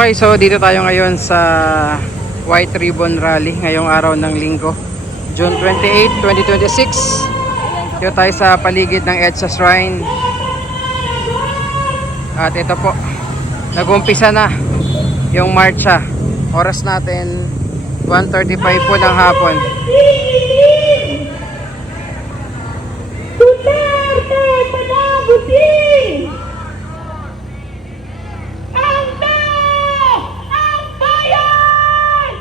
Okay, so dito tayo ngayon sa White Ribbon Rally ngayong araw ng Linggo, June 28, 2026. Dito tayo sa paligid ng EDSA Shrine. At ito po, nag-umpisa na yung marcha. Oras natin 1:35 po ng hapon. Duterte panagutin! Ang tao! Ang bayan!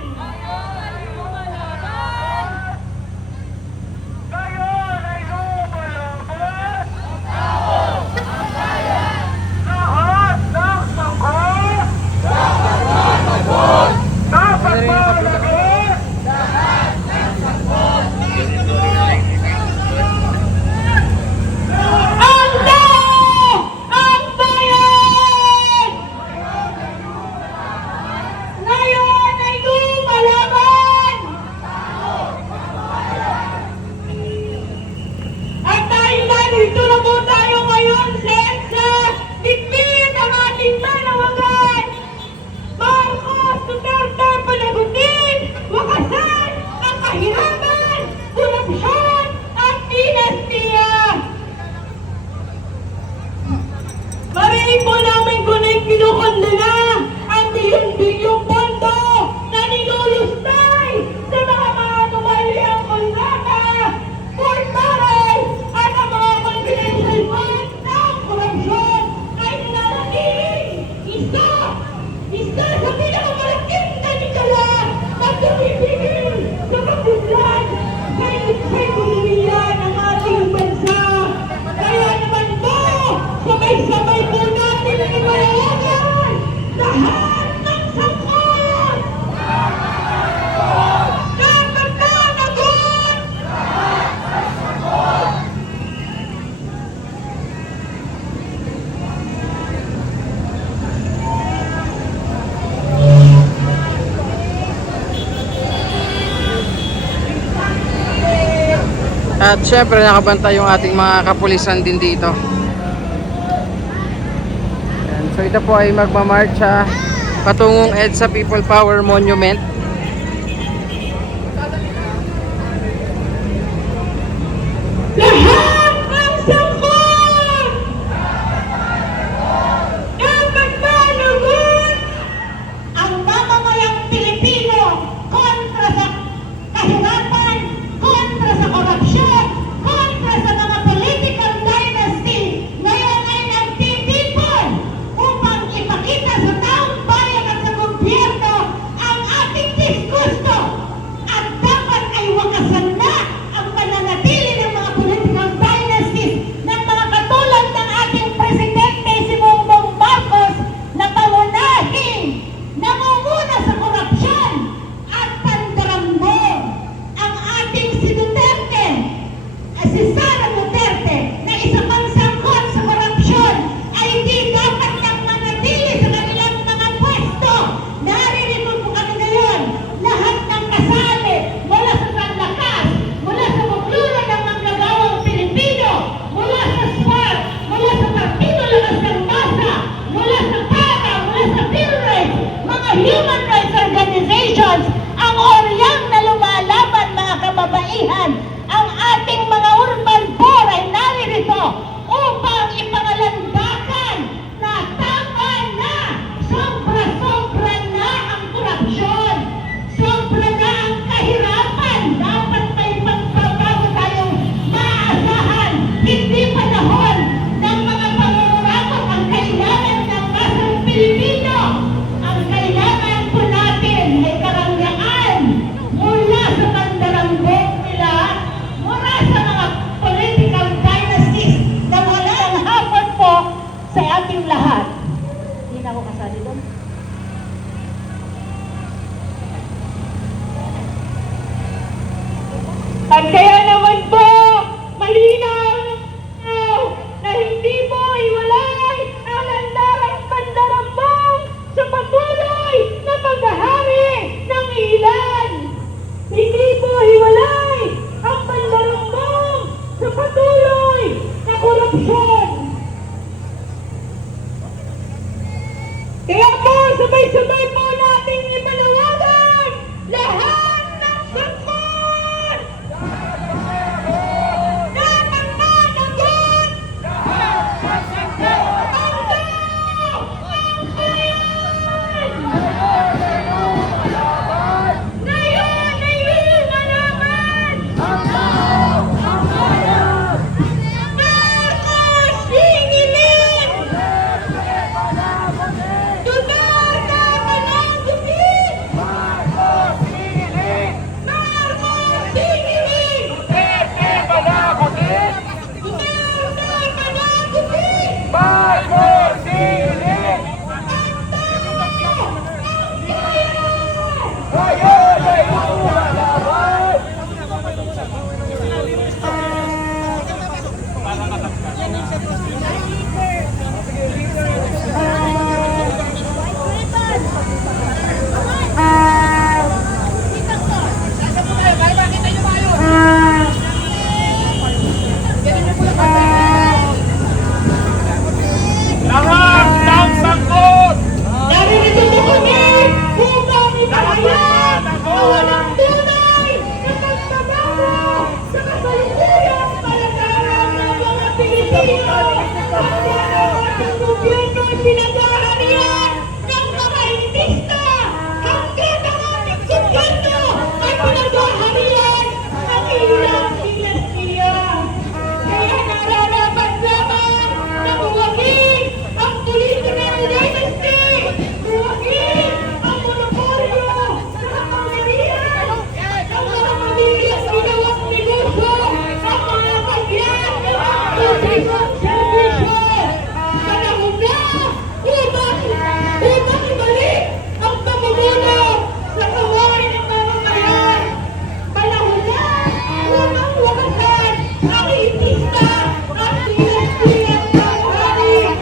Ngayon ay lumalaban! Lahat ng sangkot! Dapat malagot! Ang tao! Ang bayan! Ngayon ay lumalaban! At dahil nandito na po tayo ngayon sa EDSA, digmit ang ating manawagan! Marcos, Duterte, panagutin! Wakasan ang kahirapan, korupsyon at dinastiya! Mariin po namin kuna'y kinukondena ang bilyon-bilyong pondo na nilulustay sa mga tumalihang kontrata, court martial at ang mga confidential funds ng korupsyon ay nananatiling isa sa pinakamalaking tanikala na tumipigil sa pagbublad sa ekonomiya ng ating bansa. Kaya naman po, sabay-sabay po natin iwayagan lahat ng sangkot! Dapat managot! At syempre nakabantay yung ating mga kapulisan din dito. Ayan. So ito po ay magmamarcha patungong EDSA People Power Monument. Lahat ng sangkot! Dapat managot! Ang mamamayang Pilipino kontra sa kahirapan, kontra sa korupsyon, kontra sa mga political dynasty, ngayon ay nagtitipon upang ipakita sa taong bayan at sa gobyerno ang ating disgusto. At dapat ay wakasan na ang pananatili ng mga political dynasties ng mga katulad ng ating Presidente si Bongbong Marcos na pangunahing namumuna sa korupsyon at pandarambo. Ang ating si Duterte, si Sara Duterte, na isa pang sangkot sa korupsyon, ay di dapat nang manatili sa kanilang mga pwesto. Naririnig po kami ngayon, lahat ng kasali mula sa Sanlakas, mula sa Bukluran ng Manggagawang Pilipino, mula sa SWAT, mula sa Partido Lakas ng Masa, mula sa PATA, mula sa PhilRex, mga human rights organizations, ang oryang na lumalaban, mga kababaihan, ang ating mga urban poor ay naririto upang ipangalandakan na tama na, sobra-sobra na ang korupsyon, sobra na ang kahirapan, dapat may pagbabago tayong maaasahan, hindi panahon ng mga pangungurakot ang kailangan ng masang Pilipino. Ang kailangan po natin ay karangyaan mula sa pandarambok nila, mula sa mga political dynasties na walang hapon po sa ating lahat. Hindi na ako kasali doon. At kaya naman po, malinaw na hindi po iwalay ang landarang pandarambong sa patuloy na paghahari ng ilan. Hindi po iwalay ang pandarambong sa patuloy na korupsyon. Kaya po, sabay-sabay Narito po kami upang ipahayag na walang tunay na pagbabago sa kasalukuyang kalagayan ng mga Pilipino. Ang gobyerno ay pinag-aharian ng mga elitista hanggang ang ating gobyerno ay pinag-aharian ng ilang dinastya. Kaya nararapat lamang na buwagin ang political dynasty, buwagin ang monopolyo sa kapangyarihan ng mga pamilyang ginawang negosyo ang mga pagyan ng publikong serbisyo. Panahon na upang ibalik ang pamumuno sa kawain ng mamamayan. Panahon na upang wakasan ang elitista at dinastiyang pamahari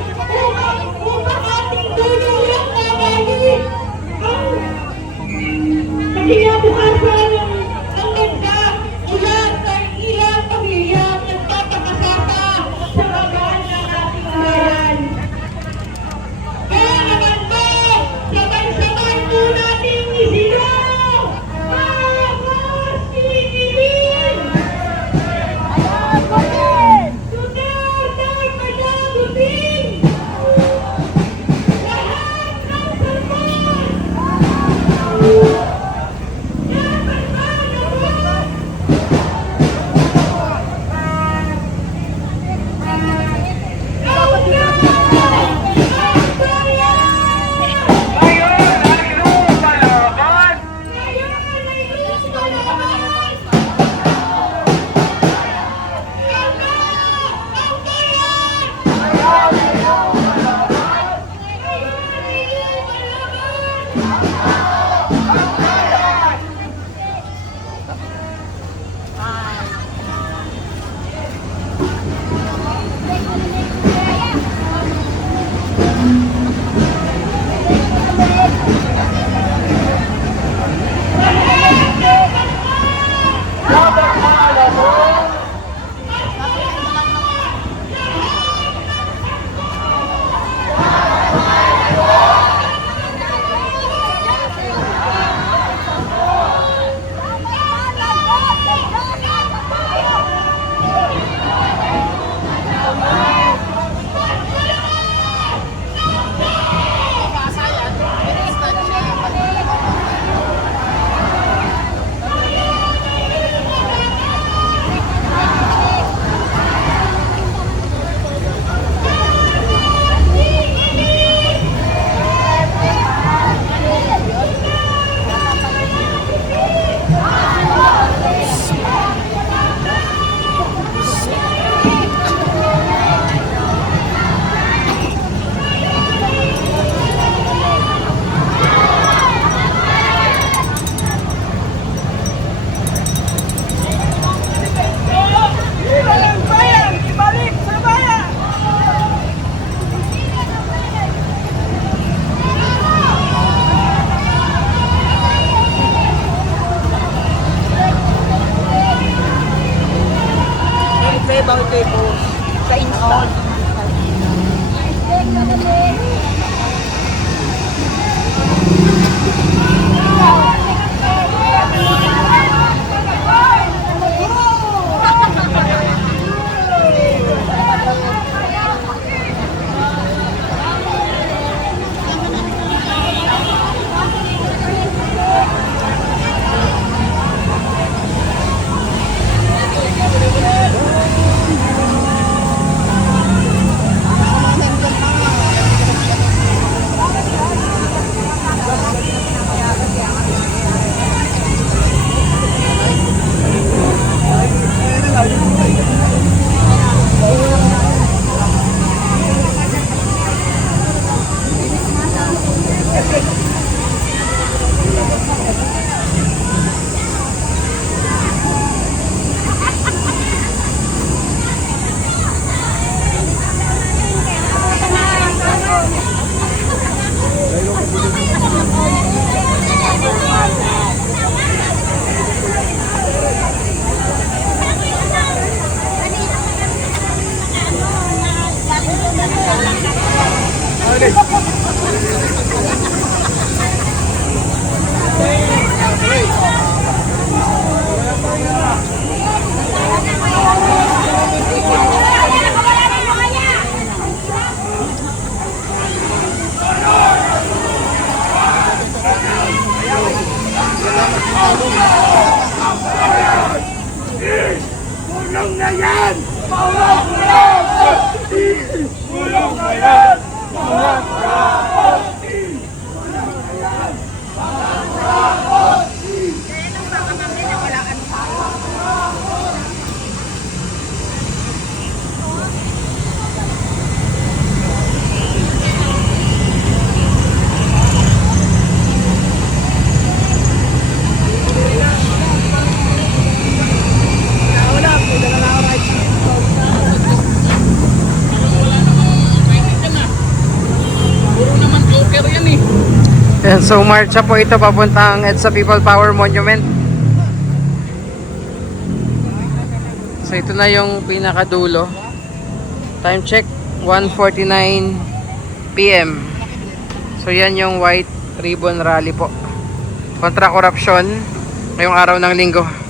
upang ating tuluyang mabawi ang kinabukasan ng bansa mula sa ilang pamilyang nagpapakasapa sa bagaan ng ating bayan. Kaya naman po, sabay-sabay po nating isingaw ang Pilipinas! Duterte ay panagutin! Lahat ng sermon! Dapat managot! Dapat managot! Ang bayan! Ngayon ay lumalaban! Ang bayan! birthday ko sa install. Ayan, so marcha po ito papuntang EDSA People Power Monument. So ito na yung pinakadulo. Time check, 1:49 PM. So yan yung White Ribbon Rally po kontra korupsyon ngayong araw ng linggo.